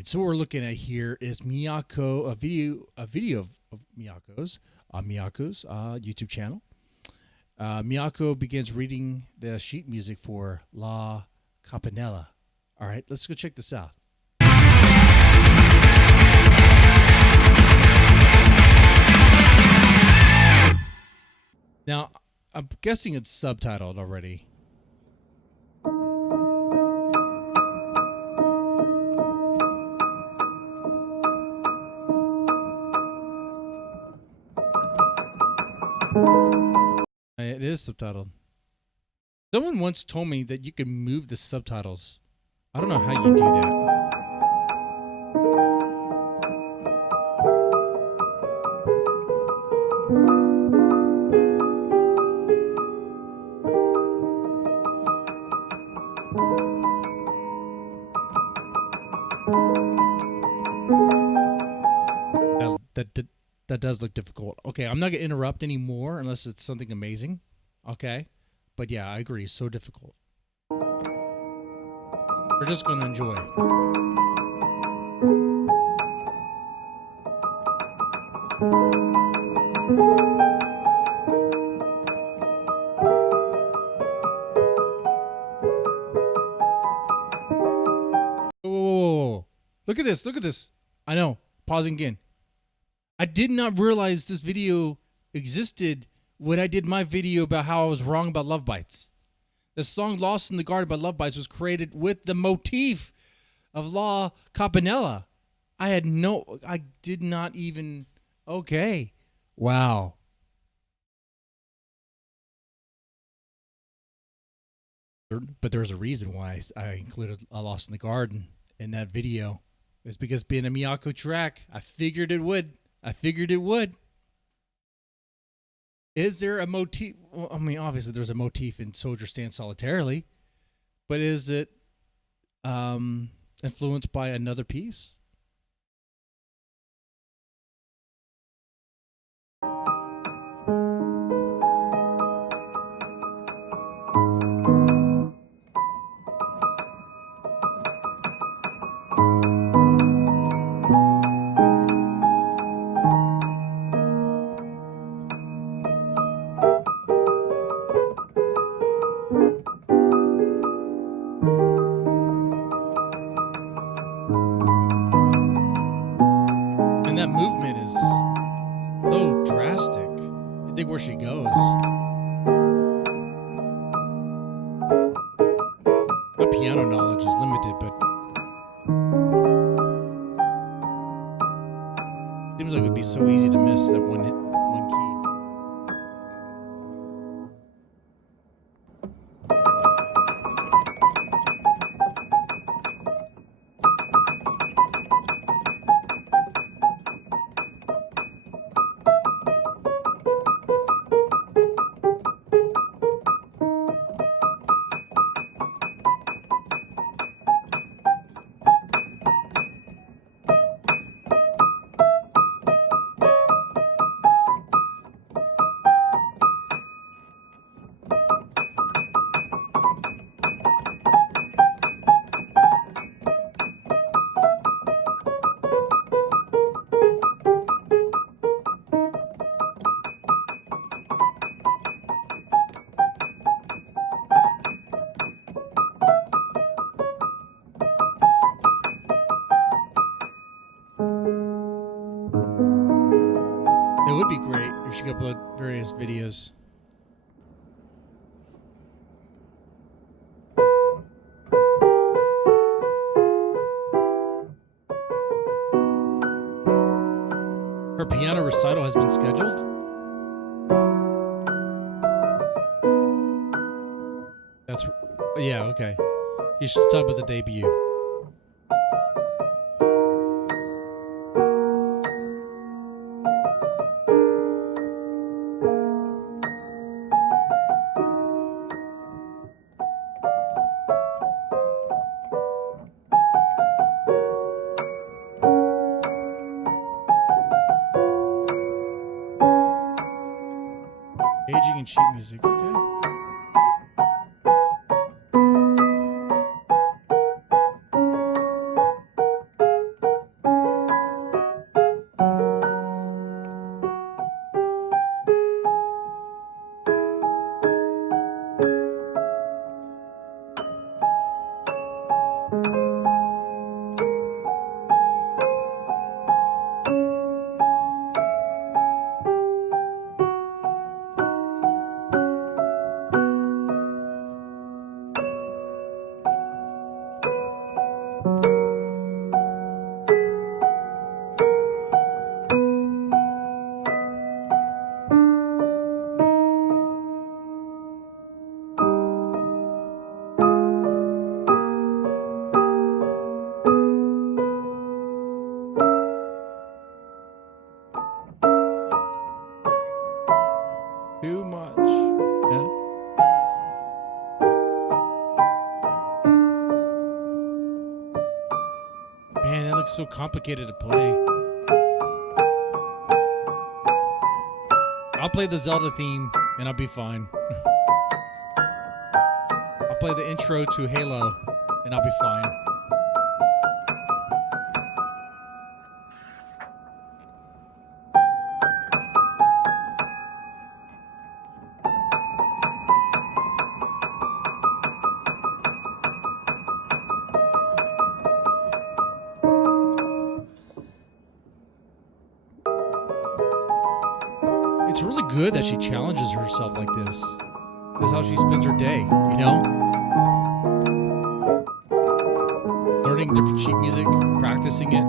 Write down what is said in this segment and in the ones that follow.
right. So what we're looking at here is Miyako, a video of Miyako's YouTube channel. Miyako begins reading the sheet music for La Campanella. All right, let's go check this out. Now, I'm guessing it's subtitled already. It is subtitled. Someone once told me that you can move the subtitles. I don't know how you do that. That does look difficult. Okay, I'm not going to interrupt anymore unless it's something amazing. Okay? But yeah, I agree. So difficult. We're just going to enjoy. Whoa. Look at this. Look at this. I know. Pausing again. I did not realize this video existed when I did my video about how I was wrong about Love Bites. The song Lost in the Garden by Love Bites was created with the motif of La Campanella. I did not even, okay. Wow. But there's a reason why I included Lost in the Garden in that video. It's because being a Miyako track, I figured it would. Is there a motif? Well, I mean, obviously there's a motif in Soldier Stand Solitarily, but is it influenced by another piece? And that movement is so drastic. I think where she goes. My piano knowledge is limited, but seems like it would be so easy to miss that one key. It would be great if she could upload various videos. Her piano recital has been scheduled. Yeah, okay. You should talk about the debut. Aging and sheet music, okay. looks so complicated to play. I'll play the Zelda theme and I'll be fine. I'll play the intro to Halo and I'll be fine. It's really good that she challenges herself like this. That's how she spends her day, you know? Learning different sheet music, practicing it,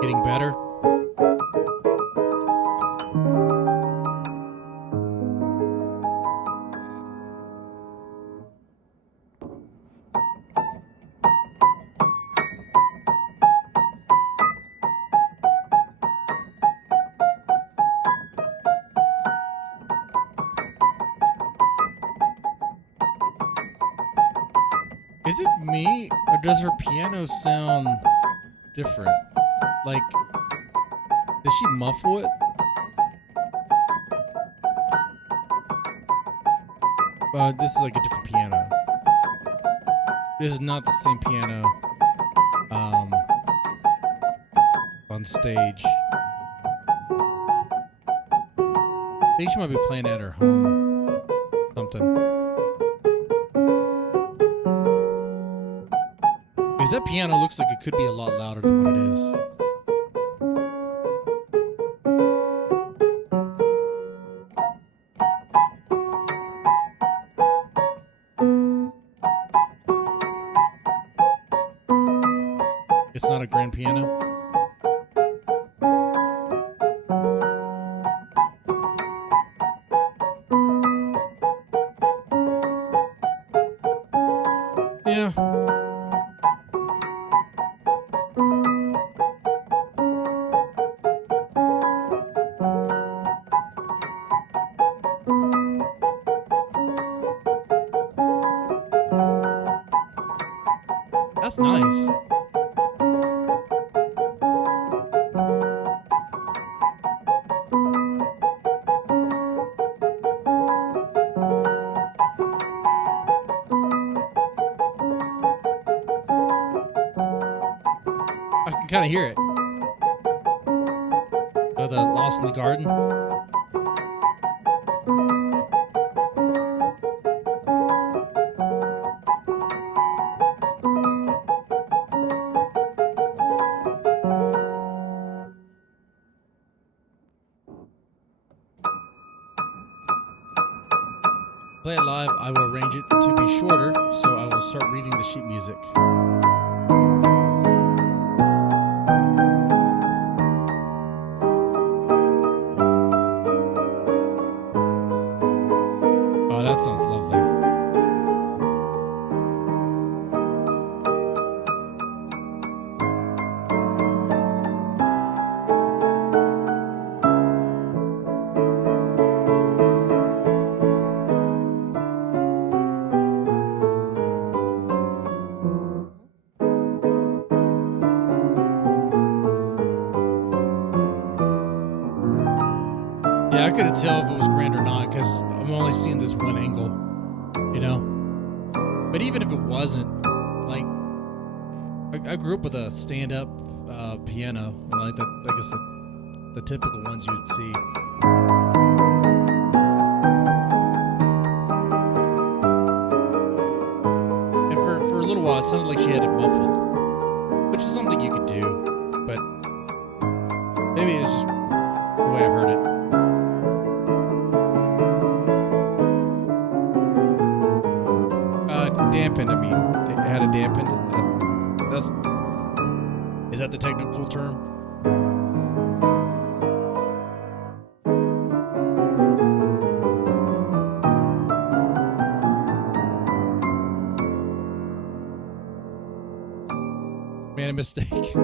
getting better. Is it me, or does her piano sound different? Like, does she muffle it? This is like a different piano. This is not the same piano on stage. I think she might be playing at her home. Something. Because that piano looks like it could be a lot louder than what it is. It's not a grand piano. Yeah. That's nice. I can kind of hear it. Oh, the Lost in the Garden. Play it live, I will arrange it to be shorter, so I will start reading the sheet music. Oh, that sounds lovely. Yeah, I couldn't tell if it was grand or not because I'm only seeing this one angle, you know? But even if it wasn't, like, I grew up with a stand-up piano, you know, like that, I guess the typical ones you'd see. And for a little while, it sounded like she had it muffled, which is something you could do, but maybe it's just the way I heard it. Dampened, I mean, it had a dampened. Is that the technical term? Made a mistake.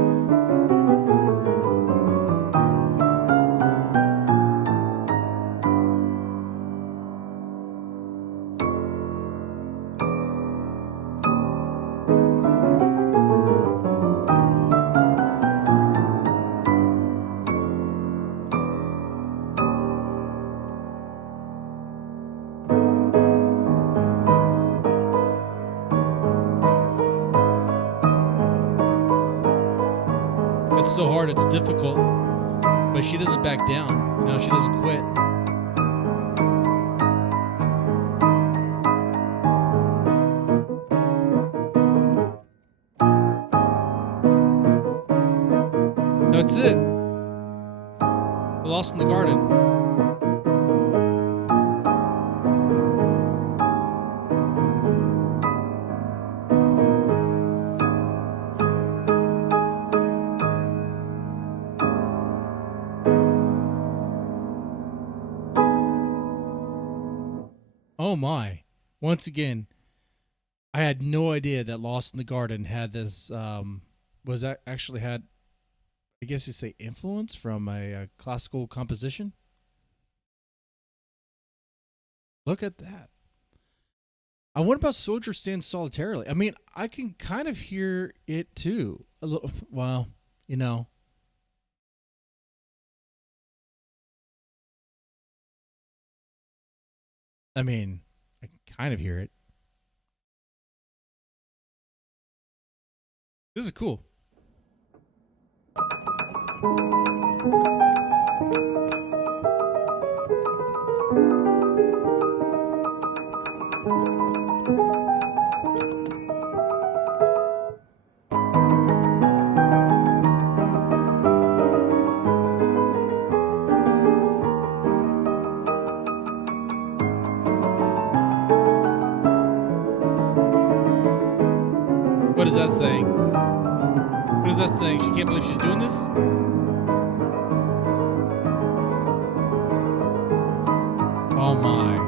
It's so hard, it's difficult. But she doesn't back down. She doesn't quit. That's it. Lost in the Garden. Oh my. Once again, I had no idea that Lost in the Garden had this, was that actually had, I guess you say, influence from a classical composition. Look at that. I wonder about Soldier Stands Solitarily. I mean, I can kind of hear it too. A little, well, I mean, I can kind of hear it. This is cool. What is that saying? What is that saying? She can't believe she's doing this? Oh my.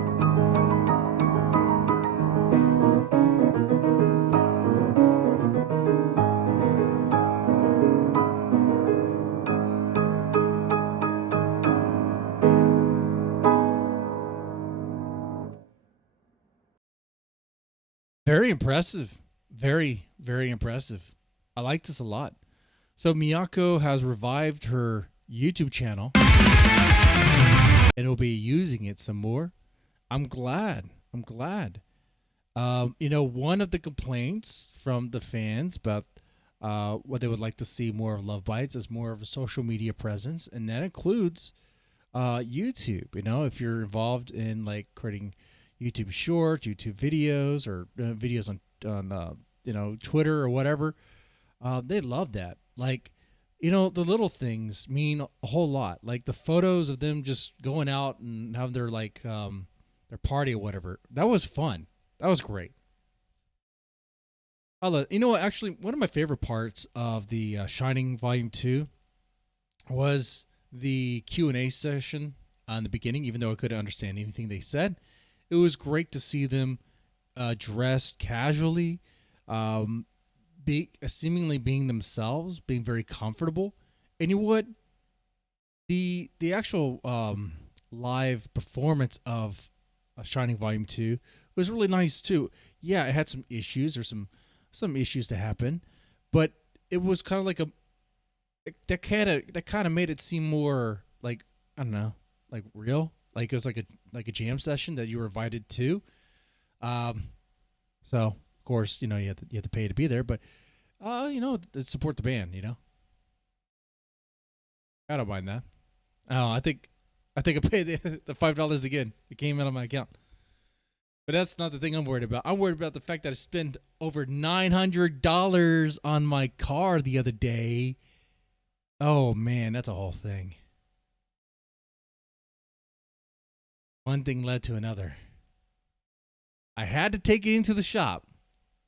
Very impressive. Very, very impressive. I like this a lot. So MIYAKO has revived her YouTube channel and will be using it some more. I'm glad. One of the complaints from the fans about what they would like to see more of Love Bites is more of a social media presence, and that includes YouTube. If you're involved in like creating YouTube shorts, YouTube videos, or videos on Twitter or whatever, they love that. Like, the little things mean a whole lot. Like the photos of them just going out and having their their party or whatever. That was fun. That was great. Actually, one of my favorite parts of the Shining Volume 2 was the Q&A session in the beginning, even though I couldn't understand anything they said. It was great to see them dressed casually, seemingly being themselves, being very comfortable. And you know what? The actual live performance of Shining Volume 2 was really nice too. Yeah, it had some issues or some issues to happen, but it was kind of like that kind of made it seem more like, I don't know, like real. Like it was like a jam session that you were invited to. So of course, you have to pay to be there, but support the band, I don't mind that. Oh, I think I paid the $5 again. It came out of my account. But that's not the thing I'm worried about. I'm worried about the fact that I spent over $900 on my car the other day. Oh man, that's a whole thing. One thing led to another. I had to take it into the shop.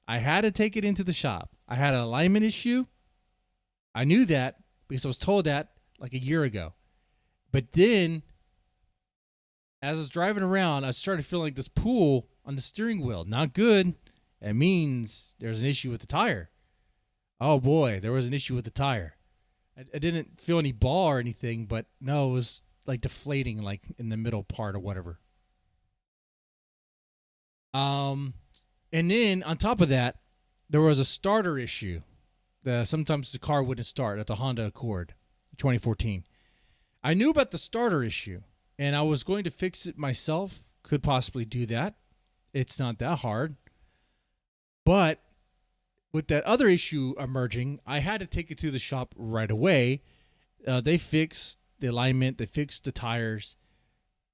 I had an alignment issue. I knew that because I was told that like a year ago. But then, as I was driving around, I started feeling like this pull on the steering wheel. Not good. It means there's an issue with the tire. Oh boy, there was an issue with the tire. I didn't feel any ball or anything, but no, it was like deflating, like in the middle part or whatever. And then on top of that, there was a starter issue. Sometimes the car wouldn't start. At the Honda Accord, 2014. I knew about the starter issue, and I was going to fix it myself. Could possibly do that. It's not that hard. But with that other issue emerging, I had to take it to the shop right away. They fixed the alignment, they fixed the tires,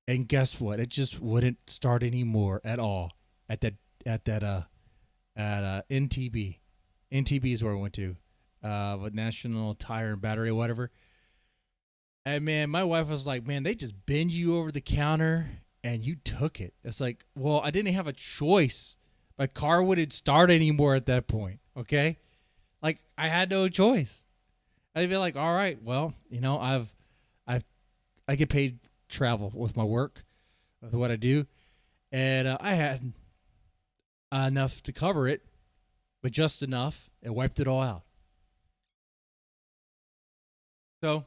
and guess what? It just wouldn't start anymore at all at NTB. NTB is where we went to, what, National Tire and Battery, whatever. And man, my wife was like, "Man, they just bend you over the counter, and you took it." It's like, well, I didn't have a choice. My car wouldn't start anymore at that point. Okay, like I had no choice. I'd be like, "All right, well, I get paid travel with my work, with what I do, and I had enough to cover it, but just enough. It wiped it all out." So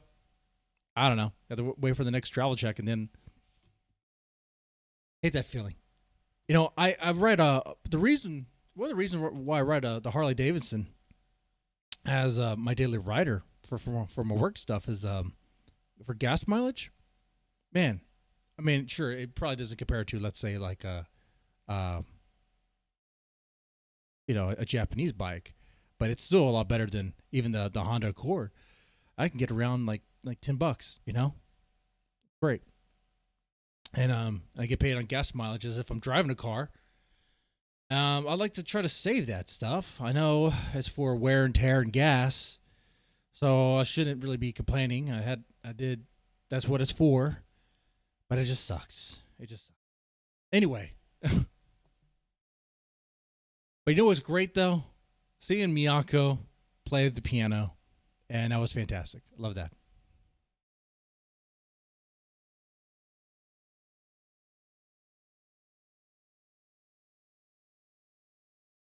I don't know. Got to wait for the next travel check, and then hate that feeling. I've read one of the reasons why I read the Harley Davidson as my daily rider for my work stuff is for gas mileage. Man, I mean, sure, it probably doesn't compare to, let's say, like a Japanese bike, but it's still a lot better than even the Honda Accord. I can get around like $10, great. And I get paid on gas mileage as if I'm driving a car. I'd like to try to save that stuff. I know it's for wear and tear and gas, so I shouldn't really be complaining. That's what it's for, but it just sucks. It just sucks. Anyway, but you know what's great though? Seeing MIYAKO play the piano, and that was fantastic. Love that.